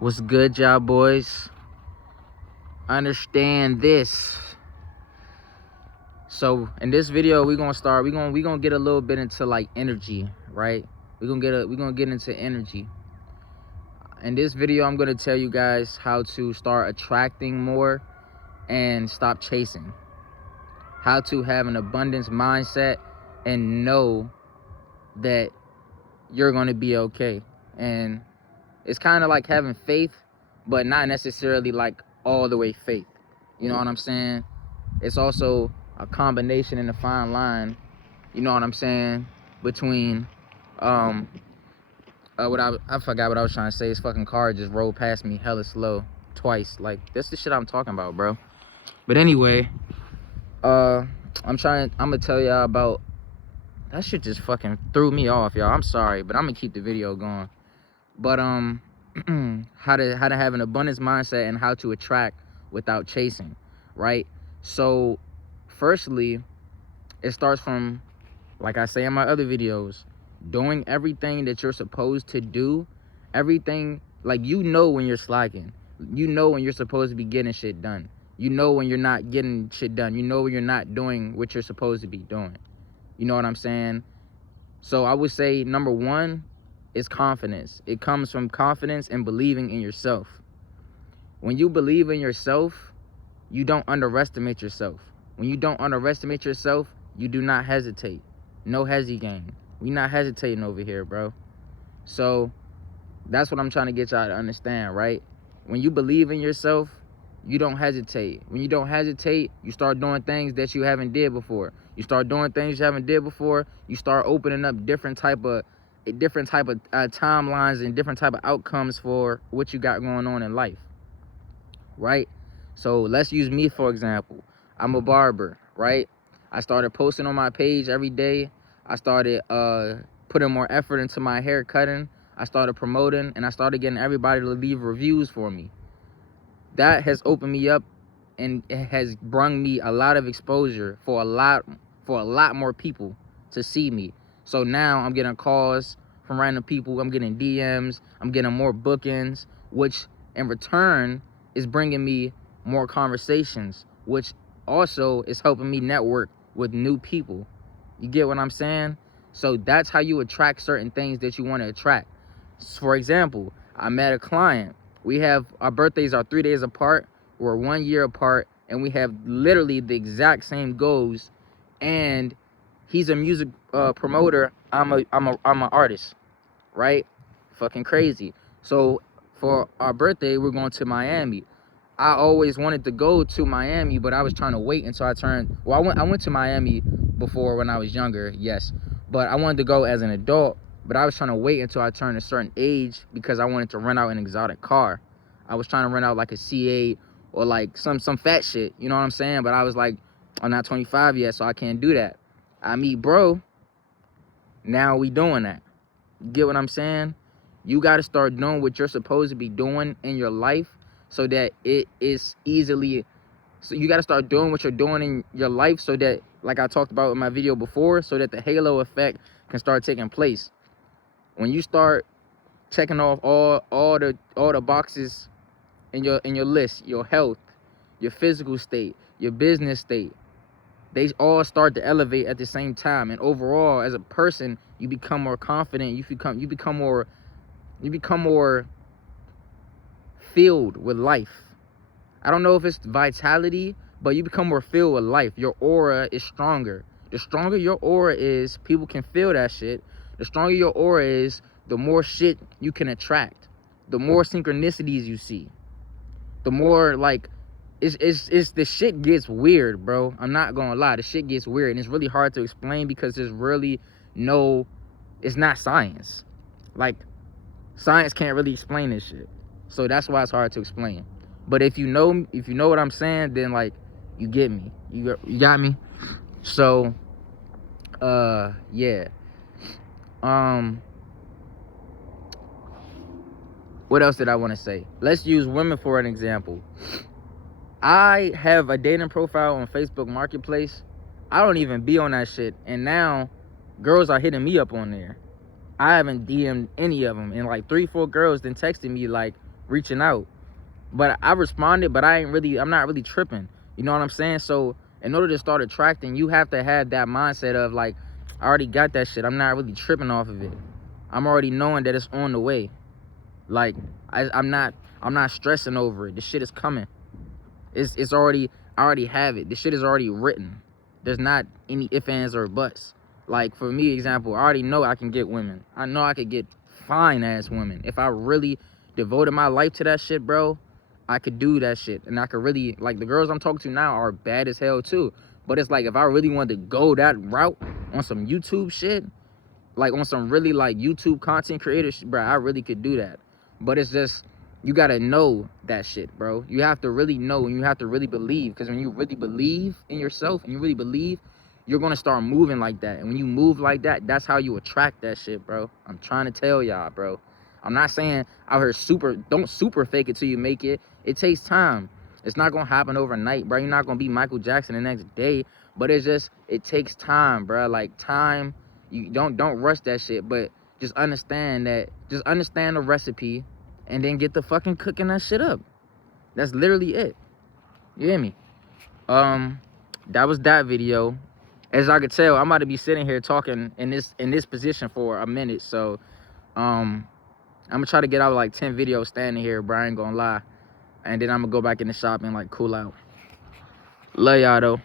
What's good, y'all boys? Understand this. So in this video, we're gonna get a little bit into like energy, right? We're gonna get into energy. In this video, I'm gonna tell you guys how to start attracting more and stop chasing. How to have an abundance mindset and know that you're gonna be okay. And it's kind of like having faith, but not necessarily like all the way faith. You know what I'm saying? It's also a combination in a fine line, you know what I'm saying, between what I forgot what I was trying to say. This fucking car just rolled past me hella slow twice. Like, that's the shit I'm talking about, bro. But anyway, I'm gonna tell y'all about that shit. Just fucking threw me off, y'all. I'm sorry, but I'm gonna keep the video going. But how to have an abundance mindset and how to attract without chasing, right? So firstly, it starts from, like I say in my other videos, doing everything that you're supposed to do. Everything, like, you know when you're slacking, you know when you're supposed to be getting shit done, you know when you're not getting shit done, you know when you're not doing what you're supposed to be doing. You know what I'm saying? So I would say number one is confidence. It comes from confidence and believing in yourself. When you believe in yourself, you don't underestimate yourself. When you don't underestimate yourself, you do not hesitate. No hezzy game. We not hesitating over here, bro. So that's what I'm trying to get y'all to understand, right? When you believe in yourself, you don't hesitate. When you don't hesitate, you start doing things that you haven't did before. You start doing things you haven't did before. You start opening up different type of timelines and different type of outcomes for what you got going on in life, right? So let's use me for example. I'm a barber, right? I started posting on my page every day. I started putting more effort into my hair cutting. I started promoting, and I started getting everybody to leave reviews for me. That has opened me up, and it has brung me a lot of exposure for a lot more people to see me. So now I'm getting calls from random people. I'm getting DMs. I'm getting more bookings, which in return is bringing me more conversations, which also is helping me network with new people. You get what I'm saying? So that's how you attract certain things that you want to attract. For example, I met a client. Our birthdays are 3 days apart. We're 1 year apart, and we have literally the exact same goals. And he's a music promoter. I'm an artist, right? Fucking crazy. So for our birthday, we're going to Miami. I always wanted to go to Miami, but I was trying to wait until I turned. Well, I went to Miami before when I was younger, yes, but I wanted to go as an adult. But I was trying to wait until I turned a certain age because I wanted to rent out an exotic car. I was trying to rent out like a C8 or like some fat shit, you know what I'm saying? But I was like, I'm not 25 yet, so I can't do that. I meet bro, now we doing that. You get what I'm saying? You got to start doing what you're supposed to be doing in your life so that it is easily. So you got to start doing what you're doing in your life so that, like I talked about in my video before, so that the halo effect can start taking place. When you start checking off all the boxes in your list, your health, your physical state, your business state, they all start to elevate at the same time. And overall, as a person, you become more confident. You become more filled with life. I don't know if it's vitality, but you become more filled with life. Your aura is stronger. The stronger your aura is, people can feel that shit. The stronger your aura is, the more shit you can attract. The more synchronicities you see. The more, like, the shit gets weird, bro. I'm not gonna lie, the shit gets weird, and it's really hard to explain because there's really it's not science. Like, science can't really explain this shit. So that's why it's hard to explain. But if you know what I'm saying, then, like, you get me. You got me? So, yeah. What else did I want to say? Let's use women for an example. I have a dating profile on Facebook Marketplace. I don't even be on that shit. And now girls are hitting me up on there. I haven't DM'd any of them. And like 3-4 girls then texted me like, reaching out. But I responded, but I'm not really tripping. You know what I'm saying? So in order to start attracting, you have to have that mindset of like, I already got that shit. I'm not really tripping off of it. I'm already knowing that it's on the way. Like I'm not stressing over it. The shit is coming. It's already, I already have it. The shit is already written. There's not any ifs, ands, or buts. Like for me, example, I already know I can get women. I know I could get fine ass women. If I really devoted my life to that shit, bro, I could do that shit. And I could really, like, the girls I'm talking to now are bad as hell too. But it's like, if I really wanted to go that route on some YouTube shit, like on some really like YouTube content creator shit, bro, I really could do that. But it's just, you gotta know that shit, bro. You have to really know, and you have to really believe. Because when you really believe in yourself and you really believe, you're gonna start moving like that. And when you move like that, that's how you attract that shit, bro. I'm trying to tell y'all, bro. I'm not saying out here don't super fake it till you make it. It takes time. It's not gonna happen overnight, bro. You're not gonna be Michael Jackson the next day. But it's just, it takes time, bro. Like time, you don't rush that shit. But just understand the recipe, and then get the fucking cooking that shit up. That's literally it. You hear me? That was that video. As I could tell, I'm about to be sitting here talking in this position for a minute. So I'm gonna try to get out like 10 videos standing here, bro. I ain't gonna lie. And then I'm gonna go back in the shop and like cool out. Love y'all though.